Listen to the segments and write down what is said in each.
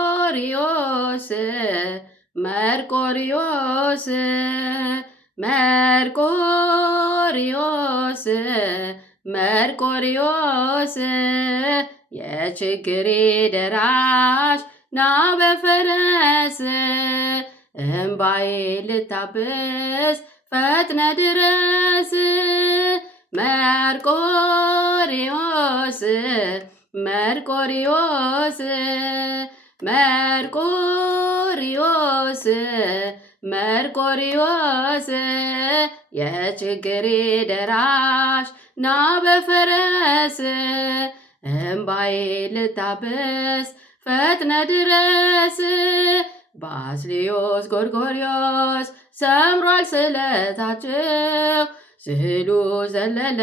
መርቆሪዎስ መርቆሪዎስ መርቆሪዎስ መርቆሪዎስ የችግሬ ደራሽ ና በፈረስ እምባዬ ልታብስ ፈጥነ ድረስ መርቆሪዎስ መርቆሪዎስ መርቆሪዎስ መርቆሪዎስ የችግሬ ደራሽ ና በፈረስ እምባዬ ልታብስ ፈጥነ ድረስ ባስልዮስ ጎርጎርዮስ ሰምሯል ስለታችሁ ስዕሉ ዘለለ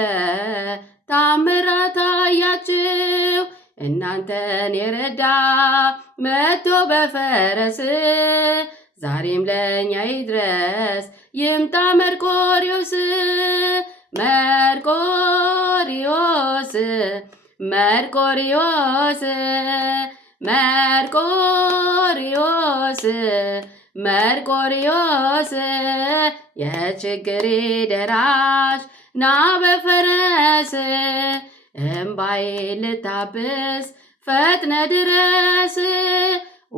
ታምራት አያችሁ እናንተን የረዳ መጥቶ በፈረስ ዛሬም ለእኛ ይድረስ ይምጣ መርቆሪዎስ መርቆሪዎስ መርቆሪዎስ መርቆሪዎስ መርቆሪዎስ የችግሬ ደራሽ ና በፈረስ እምባዬ ልታብስ ፈጥነ ድረስ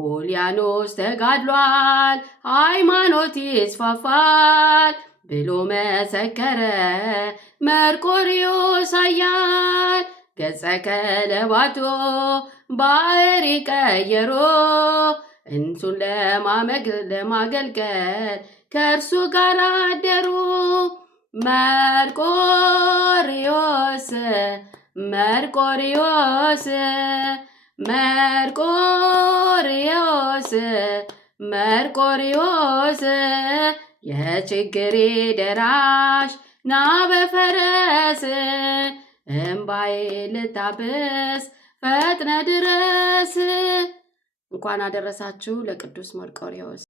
ኡልያኖስ ተጋድሏል ሃይማኖት ይስፋፋል ብሎ መሰከረ መርቆሪዎስ ኃያል ገጸ ከለባቶ ባህሪ ቀየሮ እንሱን ለማገልገል ከእርሱ ጋር አደሩ መርቆሪዎስ መርቆሪዎስ መርቆሪዎስ መርቆሪዎስ የችግሬ ደራሽ ና በፈረስ እምባዬ ልታብስ ፈጥነ ድረስ። እንኳን አደረሳችሁ ለቅዱስ መርቆሪዎስ።